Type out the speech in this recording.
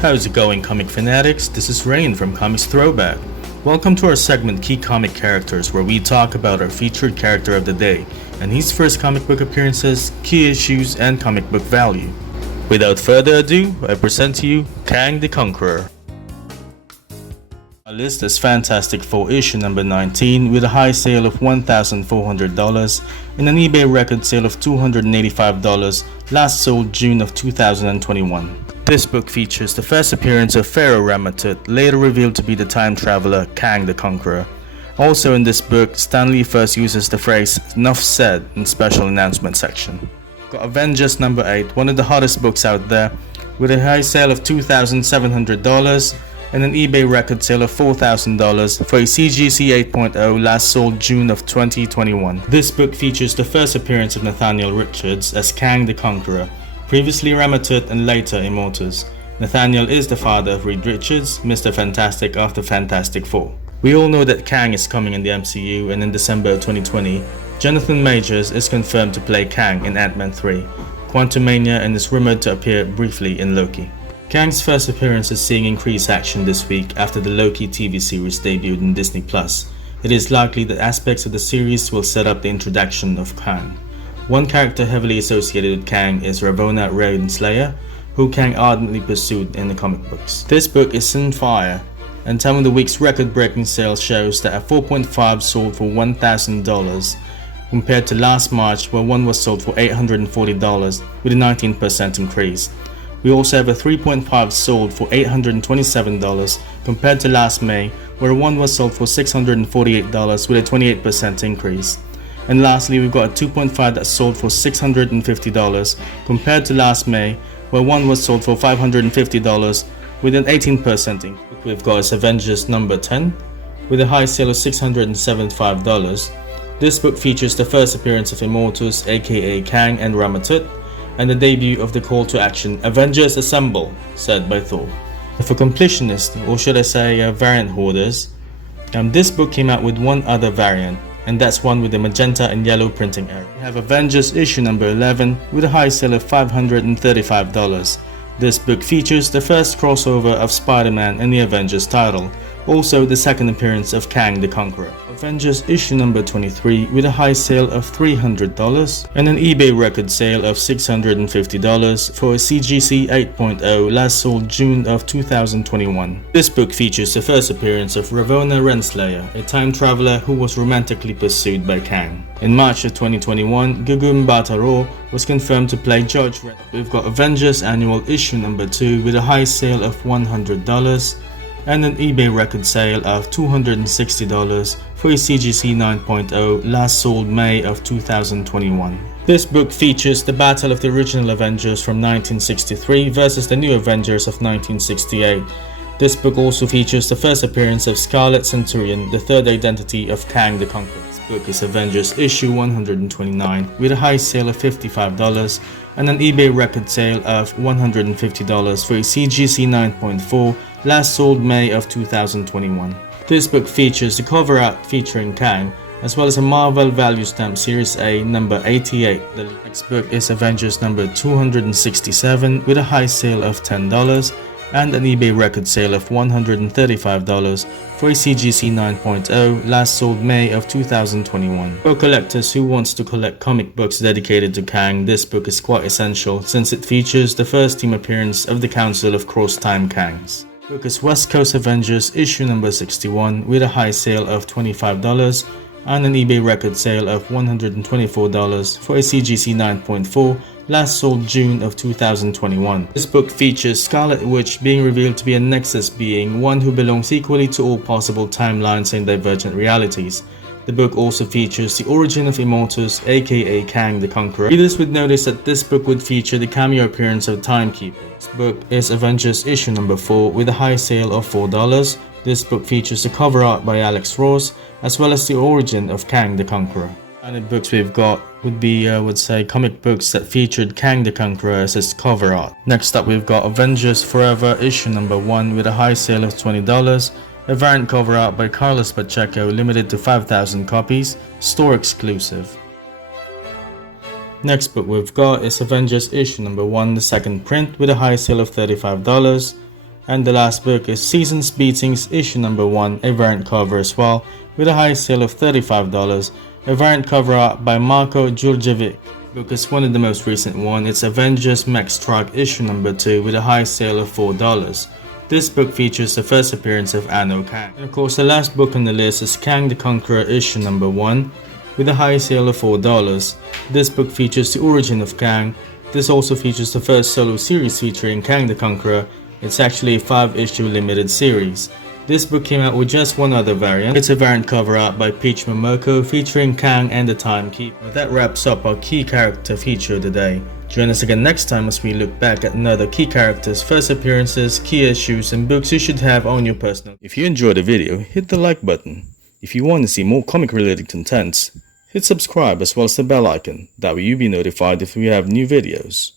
How's it going, comic fanatics? This is Rain from Comics Throwback. Welcome to our segment Key Comic Characters, where we talk about our featured character of the day and his first comic book appearances, key issues, and comic book value. Without further ado, I present to you Kang the Conqueror. Our list is Fantastic Four issue number 19 with a high sale of $1,400 and an eBay record sale of $285, last sold June of 2021. This book features the first appearance of Pharaoh Rama-Tut, later revealed to be the time traveler Kang the Conqueror. Also in this book, Stan Lee first uses the phrase "Nuff said" in special announcement section. Got Avengers Number 8, one of the hottest books out there, with a high sale of $2,700 and an eBay record sale of $4,000 for a CGC 8.0, last sold June of 2021. This book features the first appearance of Nathaniel Richards as Kang the Conqueror, previously Rama-Tut and later Immortus. Nathaniel is the father of Reed Richards, Mr. Fantastic of the Fantastic Four. We all know that Kang is coming in the MCU, and in December of 2020, Jonathan Majors is confirmed to play Kang in Ant-Man 3, Quantumania, and is rumored to appear briefly in Loki. Kang's first appearance is seeing increased action this week after the Loki TV series debuted in Disney+. It is likely that aspects of the series will set up the introduction of Kang. One character heavily associated with Kang is Ravonna Renslayer, who Kang ardently pursued in the comic books. This book is on fire, and Time of the Week's record-breaking sales shows that a 4.5 sold for $1,000 compared to last March, where one was sold for $840 with a 19% increase. We also have a 3.5 sold for $827 compared to last May, where one was sold for $648 with a 28% increase. And lastly, we've got a 2.5 that sold for $650 compared to last May, where one was sold for $550 with an 18% increase. We've got Avengers Number 10 with a high sale of $675. This book features the first appearance of Immortus, aka Kang, and Rama-Tut, and the debut of the call to action "Avengers Assemble," said by Thor. For completionists, or should I say variant hoarders, this book came out with one other variant, and that's one with the magenta and yellow printing area. We have Avengers issue number 11 with a high sale of $535. This book features the first crossover of Spider-Man and the Avengers title, also the second appearance of Kang the Conqueror. Avengers issue number 23 with a high sale of $300 and an eBay record sale of $650 for a CGC 8.0, last sold June of 2021. This book features the first appearance of Ravonna Renslayer, a time traveler who was romantically pursued by Kang. In March of 2021, Gugu Mbatha-Raw was confirmed to play Judge Red. We've got Avengers Annual issue number 2 with a high sale of $100 and an eBay record sale of $260 for a CGC 9.0, last sold May of 2021. This book features the battle of the original Avengers from 1963 versus the new Avengers of 1968. This book also features the first appearance of Scarlet Centurion, the third identity of Kang the Conqueror. This book is Avengers issue 129 with a high sale of $55 and an eBay record sale of $150 for a CGC 9.4, last sold May of 2021. This book features the cover art featuring Kang, as well as a Marvel Value Stamp Series A number 88. The next book is Avengers number 267 with a high sale of $10 and an eBay record sale of $135 for a CGC 9.0, last sold May of 2021. For collectors who wants to collect comic books dedicated to Kang, this book is quite essential since it features the first team appearance of the Council of Cross-Time Kangs. The book is West Coast Avengers issue number 61 with a high sale of $25 and an eBay record sale of $124 for a CGC 9.4, last sold June of 2021. This book features Scarlet Witch being revealed to be a Nexus being, one who belongs equally to all possible timelines and divergent realities. The book also features the origin of Immortus, aka Kang the Conqueror. Readers would notice that this book would feature the cameo appearance of Timekeeper. This book is Avengers issue number 4 with a high sale of $4. This book features the cover art by Alex Ross, as well as the origin of Kang the Conqueror. The books we've got would be, comic books that featured Kang the Conqueror as its cover art. Next up, we've got Avengers Forever issue number 1 with a high sale of $20, a variant cover art by Carlos Pacheco, limited to 5,000 copies, store exclusive. Next book we've got is Avengers issue number 1, the second print, with a high sale of $35, And the last book is Seasons Beatings issue number 1, a variant cover as well, with a high sale of $35, a variant cover art by Marko Djurdjevic. Book is one of the most recent one. It's Avengers Mech Strike issue number 2 with a high sale of $4. This book features the first appearance of Anno Kang. And of course the last book on the list is Kang The Conqueror issue number 1 with a high sale of $4. This book features the origin of Kang. This also features the first solo series featuring Kang the Conqueror. It's actually a 5-issue limited series. This book came out with just one other variant. It's a variant cover art by Peach Momoko featuring Kang and the Timekeeper. That wraps up our key character feature of the day. Join us again next time as we look back at another key character's first appearances, key issues, and books you should have on your personal. If you enjoyed the video, hit the like button. If you want to see more comic related contents, hit subscribe as well as the bell icon. That way you'll be notified if we have new videos.